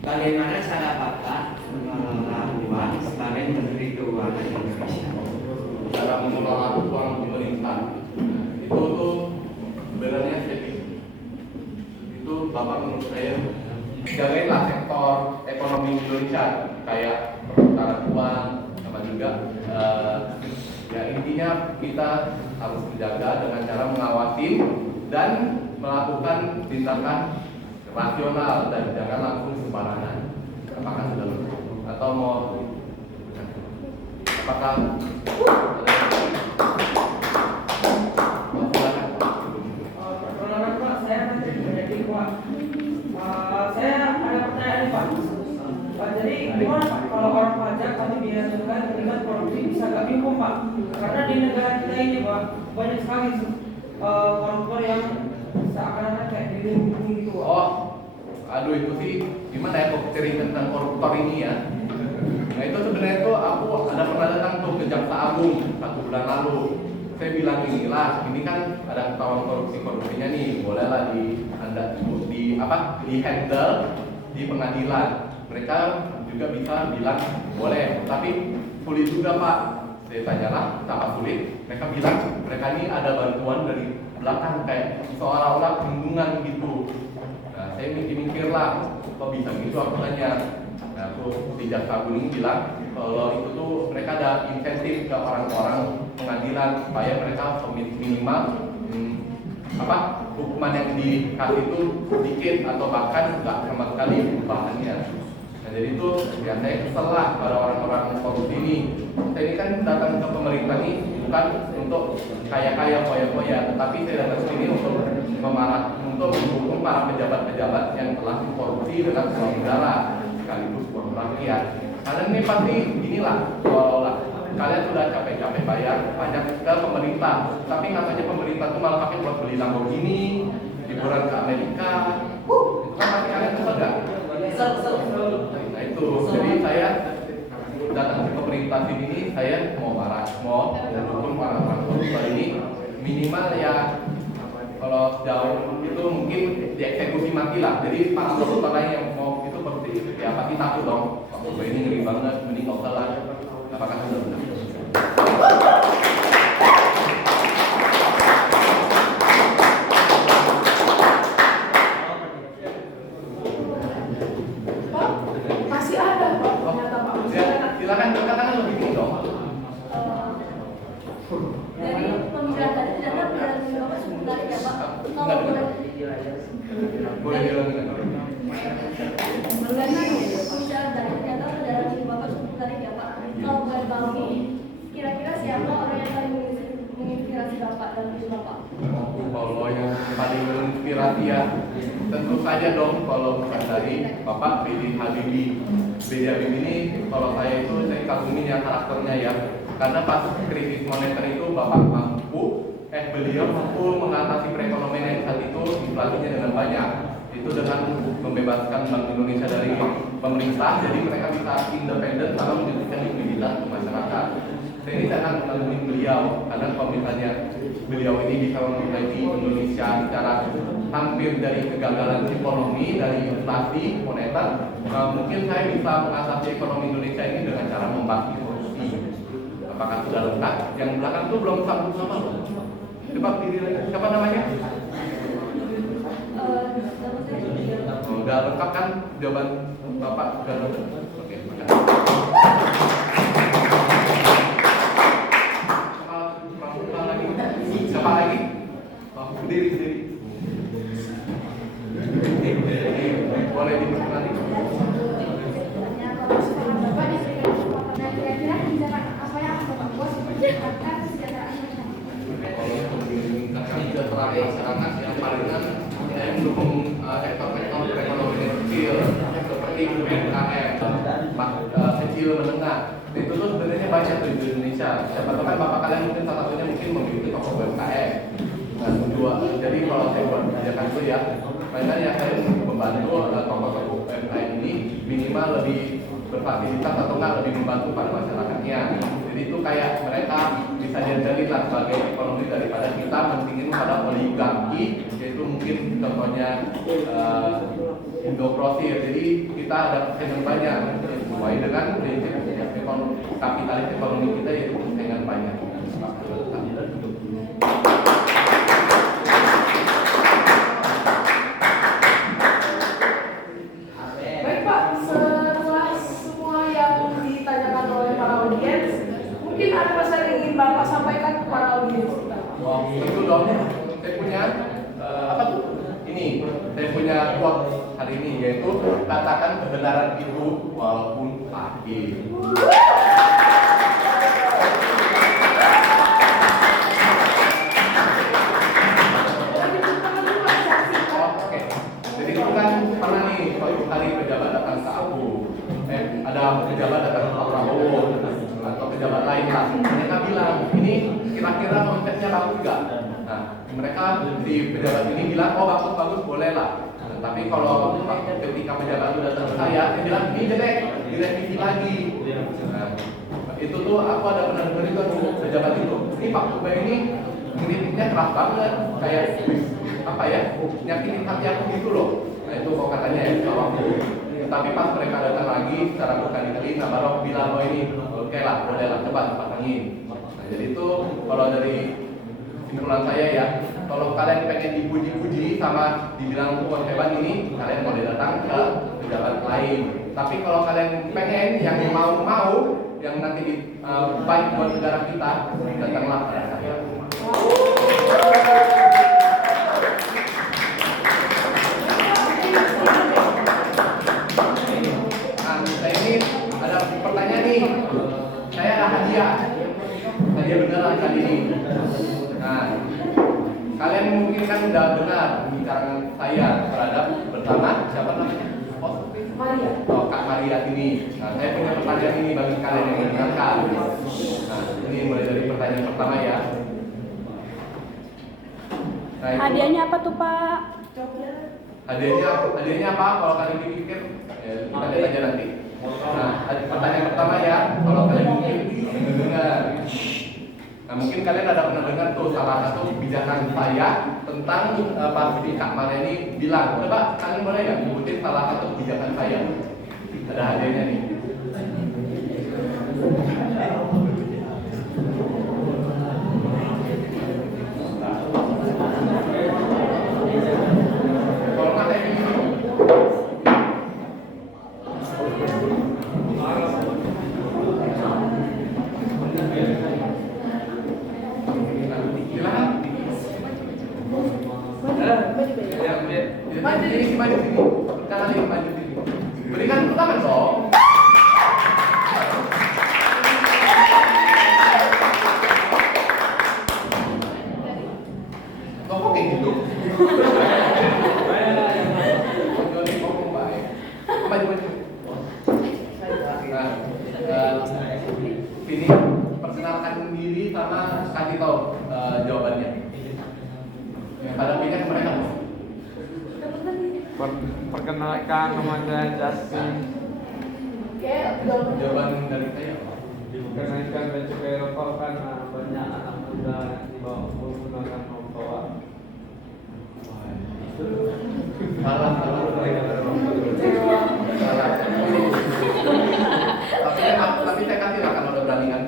Bagaimana cara Bapak mengelola uang sebagai Menteri Keuangan Indonesia? Cara mengelola uang pemerintah itu tuh sebenarnya itu Bapak menurut saya jagainlah sektor ekonomi Indonesia kayak perputaran uang sama juga ya intinya kita harus menjaga dengan cara mengawasi dan melakukan tindakan rasional dan jangan langsung sembarangan. Apakah sudah lengkap atau mau apakah Perkenalkan Pak, saya menjadi Pak. Saya ada pertanyaan nih Pak. Jadi gimana Pak kalau orang pajak kami biaya negara terlibat korupsi bisa gak bingung Pak? Karena di negara kita ini Pak banyak sekali koruptor yang seakan-akan kayak dilindungi gitu Pak. oh aduh itu sih gimana ya kok cerita tentang koruptor ini ya. Nah itu sebenarnya tuh aku ada pernah datang tuh ke Jaksa Agung 1 bulan lalu. Saya bilang inilah, ini kan ada ketahuan korupsinya nih, bolehlah di handle di pengadilan. Mereka juga bisa bilang boleh, tapi sulit juga Pak. Saya tanyalah, sama sulit. Mereka bilang mereka ini ada bantuan dari belakang kayak seolah-olah perlindungan gitu. Nah saya mikir-mikir lah, kok bisa gitu aku tanya. Nah aku di Jaksa Agung ini bilang kalau itu tuh mereka ada insentif ke orang-orang pengadilan supaya mereka minimal hukuman yang dikasih itu sedikit atau bahkan nggak sama sekali perubahannya. Nah jadi itu ya saya kesel lah pada orang-orang korupsi ini. Saya ini kan datang ke pemerintah ini bukan untuk kaya-kaya foya-foya, tetapi saya datang ke sini untuk mendukung para pejabat-pejabat yang telah korupsi dengan uang negara sekaligus uang rakyat. Karena ini pasti inilah seolah-olah kalian sudah capek-capek bayar pajak ke pemerintah, tapi katanya pemerintah tuh malah pakai buat beli Lamborghini, liburan ke Amerika. Itu kan pasti kalian kesel gak? Nah itu, jadi saya datang ke pemerintah sini saya mau marah, mau mendukung para orang koruptor ini minimal ya kalau jauh itu mungkin dieksekusi mati lah. Jadi para koruptor lain yang mau itu seperti ya pasti takut dong. Kalau ini ngeri banget, mending nggak usah lah. Apakah sudah benar? Masih ada Pak, ternyata Pak. Ya, silakan katakan lebih ini dong. Dari pembicaraan tadi ternyata dari Bapak sebentar ya Pak. Kalau boleh Boleh diulangi. mengenai pembicaraan tadi ternyata dari Bapak sebentar ya Pak. Kalau boleh tahu kira-kira siapa orang yang paling menginspirasi Bapak dan hidup Bapak? Kalau yang paling menginspirasi ya tentu saja dong kalau bukan dari Bapak B.J. Habibie. B.J. Habibie ini kalau saya itu saya kagumin ya karakternya ya. Karena pas krisis moneter itu beliau mampu mengatasi perekonomian yang saat itu inflasinya dengan banyak. Itu dengan membebaskan Bank Indonesia dari pemerintah, jadi mereka bisa independen dalam menjadikan likuiditas ke masyarakat. Saya ini sangat mengagumi beliau karena kalau misalnya beliau ini bisa memperbaiki Indonesia secara hampir dari kegagalan ekonomi, dari inflasi moneter, mungkin saya bisa mengatasi ekonomi Indonesia ini dengan cara membagi korupsi. Apakah sudah lengkap? Yang belakang itu belum sambung sama loh. Coba pilih lagi. Siapa namanya? Udah lengkap kan jawaban Bapak? Sudah lengkap. Oke, makasih. Siapa lagi? Oh, berdiri. Boleh diperkenalkan. Bapak diberikan kesempatan kira-kira kebijakan apa yang akan Bapak buat untuk meningkatkan kesejahteraan masyarakat? Kalau meningkatkan kesejahteraan masyarakat yang palingan saya mendukung sektor-sektor perekonomian kecil seperti UMKM, kecil menengah. Itu tuh sebenarnya banyak di Indonesia. Siapa tahu kan bapak kalian mungkin salah satunya mungkin memiliki toko UMKM. Nah, jadi kalau saya buat kebijakan itu ya, makanya ya saya membantu toko-toko UMKM ini minimal lebih berfasilitas atau enggak lebih membantu pada masyarakatnya. Jadi itu kayak mereka bisa diajarin lah sebagai ekonomi daripada kita mentingin pada oligarki, yaitu mungkin contohnya Indogrosir. Jadi kita ada persaingan banyak sesuai dengan prinsip kapitalis ekonomi kita, yaitu persaingan banyak. Baik Pak, setelah semua yang ditanyakan oleh para audiens, mungkin ada pesan yang ingin Bapak sampaikan kepada audiens kita, Pak? Wah, itu dong. Saya punya apa tuh? Ini saya punya quote hari ini, yaitu katakan kebenaran itu walaupun pahit. Oke, jadi itu kan pernah nih suatu hari pejabat datang ke aku, ada pejabat datang ke Pak Prabowo atau pejabat lain lah. Mereka bilang, ini kira-kira konsepnya bagus nggak? Nah, mereka si pejabat ini bilang, oh bagus boleh lah. Nah, tapi kalau ketika pejabat itu datang ke saya bilang ini jelek, direvisi lagi. Nah, itu tuh aku ada pernah dengar itu pejabat itu. Ini Pak Kuba ini kritiknya keras banget, kayak apa ya, nyakitin hati aku gitu loh. Nah itu kok katanya ya kalau aku. Tapi pas mereka datang lagi secara berkali-kali, nah baru aku bilang oh ini oke lah, boleh lah, coba pasangin. Nah jadi itu kalau dari kesimpulan saya ya, kalau kalian pengen dipuji-puji sama dibilang wah hebat ini, kalian boleh datang ke pejabat lain. Tapi kalau kalian pengen yang mau yang nanti baik buat negara kita, datanglah pada saya. Nah, saya ini ada pertanyaan nih. Saya ada hadiah beneran kali ini. Nah, kalian mungkin kan udah dengar pembicaraan saya terhadap pertama siapa namanya? Maria. Oh, Kak Maria ini. Nah, saya punya pertanyaan ini bagi kalian yang mendengarkan. Nah, ini mulai dari pertanyaan pertama ya. Nah, Hadiahnya apa tuh Pak? hadiahnya apa? Kalau kalian pikir, ya, kita lihat aja nanti. Nah, pertanyaan pertama ya, kalau kalian mungkin mendengar. Nah, mungkin kalian ada pernah dengar tuh salah satu kebijakan saya tentang pas Kak Maria ini bilang, coba kalian boleh nggak ngikutin salah satu kebijakan saya? Ada hadiahnya nih. Kalau nggak kayak gini. Maju sini. Maju sini. Berikan tepuk tangan dong. Kok kayak gitu? Maju. Nah, ini perkenalkan diri sama kasih tahu jawabannya. Pada pindah ke mereka. Perkenalkan, nama saya Justin. Jawaban dari saya. Kenaikan bea cukai rokok karena banyak anak muda yang dibawa menggunakan rokok. Salah. Tapi saya kasih lah kalau udah berani kan.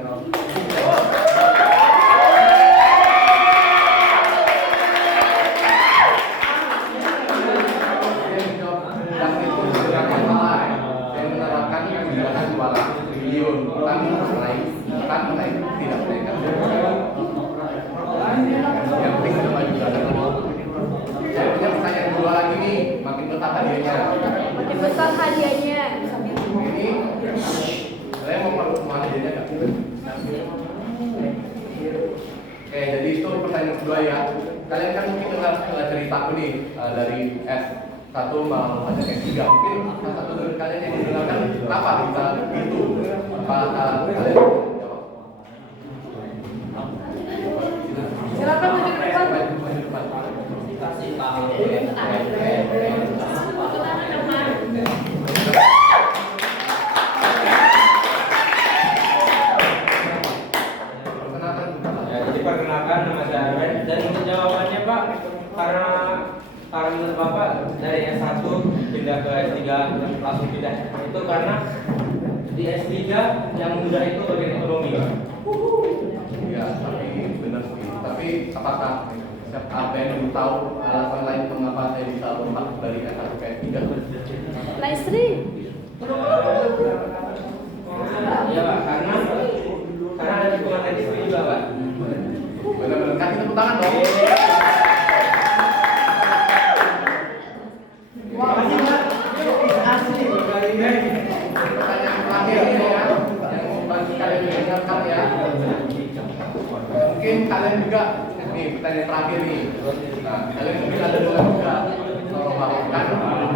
Makin besar hadiahnya. Ini saya mau hadiahnya nggak? Oke, jadi itu pertanyaan kedua ya. Kalian kan mungkin dengar cerita aku nih dari S1 mau ada S3. Mungkin salah satu dari kalian yang mendengarkan kenapa bisa gitu? Apa kalian jawab? Silakan maju ke depan. Maju depan. Ya, jadi perkenalkan nama saya Arwen dan untuk jawabannya Pak, karena menurut Bapak dari S1 pindah ke S3 langsung Tidak, itu karena di S3 yang mudah itu bagian ekonomi. Ya, tapi benar sih. Tapi apakah ada yang tahu alasan lain mengapa saya bisa lompat dari S1 ke S3? Laistri. Iya Pak, karena ada dukungan dari istri juga Pak. Benar-benar kasih tepuk tangan dong. Pertanyaan terakhir ini ya, yang mau bantu kalian mendengarkan ya. Mungkin kalian juga, nih pertanyaan terakhir nih. Nah, kalian mungkin ada dengan juga. Kalau bahkan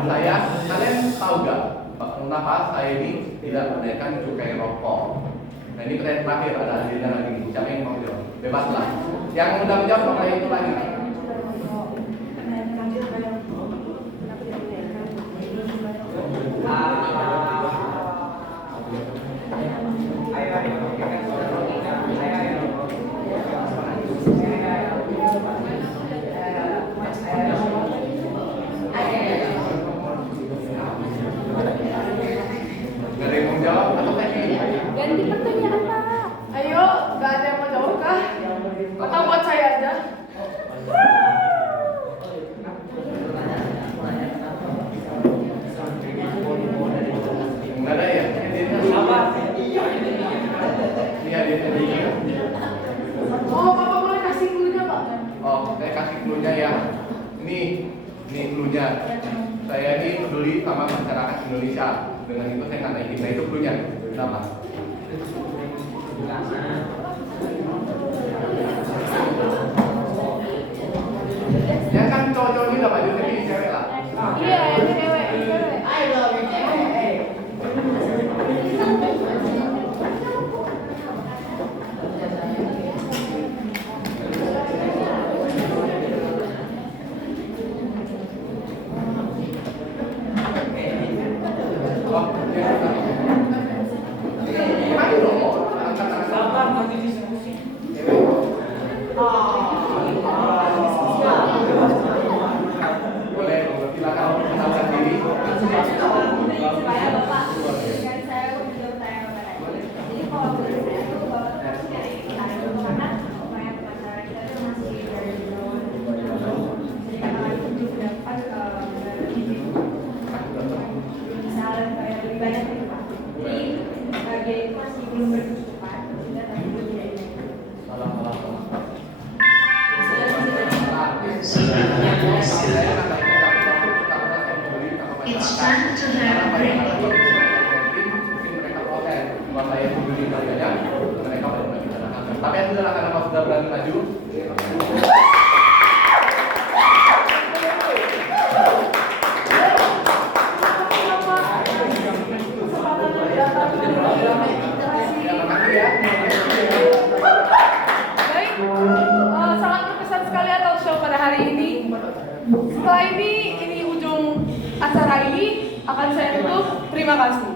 saya, kalian tahu gak kenapa saya ini tidak menaikkan cukai rokok? Nah ini pertanyaan terakhir, ada hasilnya lagi. Siapa yang mau jawab? Bebas lah. Yang udah menjawab boleh itu lagi. Gak ada yang mau jawab atau tadi? Ganti pertanyaan Pak. Ayo, gak ada yang mau jawab kah? Atau buat saya aja? Nggak ada ya? Apa? Iya dia tadi. Oh, Bapak boleh kasih clue-nya, Pak? Oh, saya kasih clue-nya ya. Ini clue-nya. Saya ini peduli sama masyarakat Indonesia. Dengan itu saya nggak naikin. Nah itu clue-nya. Kenapa? Ya kan cowok-cowok ini nggak maju tapi cewek lah. Iya, yang cewek, yang cewek. Oh, ya. Maju dong, angkat tangan. Sabar, masih diskusi. Boleh, silakan kenalkan diri. Supaya Bapak berikan saya untuk pertanyaan Bapak. Jadi kalau menurut saya itu Bapak harus cari itu karena supaya masyarakat kita itu masih dari bawah. Jadi kalau itu dapat misalnya kayak lebih banyak gitu Pak. Jadi bagian itu masih belum berkecukupan sehingga tapi belum tidak It's time to have a break. Tapi yang sudah karena sudah berani maju. Ya, makasih ya. Baik, sangat berkesan sekali talk show pada hari ini. Setelah ini ujung acara ini akan saya tutup. Terima kasih.